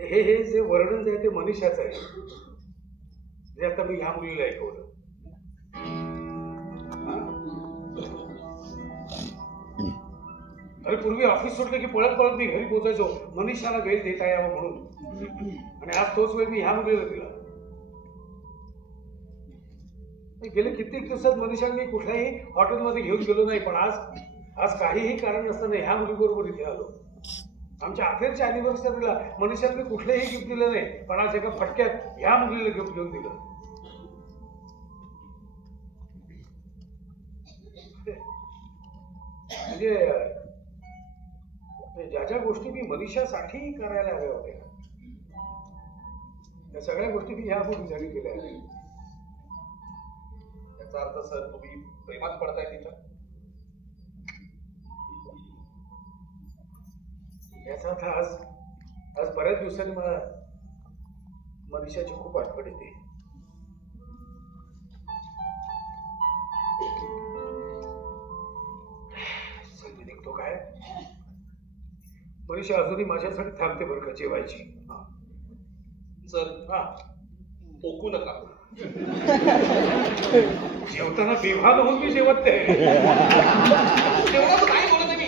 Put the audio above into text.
हे हे जे वर्णन जे आहे ते मनीषाचं आहे, जे आता मी ह्या मुलीला ऐकवलं. अरे पूर्वी ऑफिस सुटलं की पळत पळत मी घरी पोहोचायचो मनीषाला वेळ देता यावा म्हणून, आणि आज तोच वेळ मी ह्या मुलीला दिला. गेले कित्येक दिवसात मनीषाला मी कुठल्याही हॉटेलमध्ये घेऊन गेलो नाही, पण आज काहीही कारण नसताना ह्या मुलीबरोबर इथे आलो. आमच्या अखेरच्या अॅनिव्हर्सरीला मनीषाला मी कुठलेही गिफ्ट दिलं नाही, पण आज एका फटक्यात ह्या मुलीला गिफ्ट घेऊन दिलं. म्हणजे ज्या ज्या गोष्टी मी मनीषासाठी करायला हव्या होत्या त्या सगळ्या गोष्टी मी ह्या मुलीसाठी केल्या आहेत. याचा अर्थ सर तुम्ही प्रेमात पडताय तिच्या? याचा अर्थ आज बऱ्याच दिवसांनी मला मनीषाची खूप आठवण येते. मी निघतो काय? मनीषा अजूनही माझ्यासाठी थांबते बरं का जेवायची. सर हा ओकू नका. जेवताना बेभान होऊन मी जेवत नाही. तेवढं नाही बोलत मी.